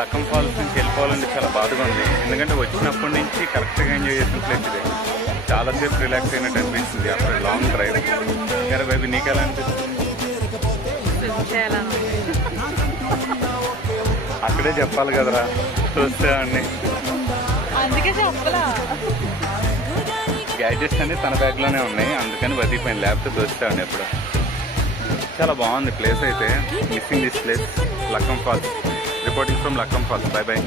Lakkam falls నుంచి వెళ్ళిపోవాలంటే చాలా బాధగా ఉంది. ఎందుకంటే వచ్చినప్పటి నుంచి కరెక్ట్గా ఎంజాయ్ చేసిన ప్లేస్ ఇది. చాలాసేపు రిలాక్స్ అయినట్టు అనిపిస్తుంది అక్కడ లాంగ్ డ్రైవ్. సరే బేబీ నీకు ఎలా అనిపిస్తుంది? అక్కడే చెప్పాలి కదరా చూస్తే అన్ని. అందుకే చెప్పలా. గ్యాడ్జెట్స్ అన్ని తన బ్యాగ్లోనే ఉన్నాయి, అందుకని బతికిపోయింది. లేకపోతే దోస్తాండి ఎప్పుడు. చాలా బాగుంది ప్లేస్ అయితే. Missing this place Lakkam falls. Reporting from Lakkam falls. Bye by.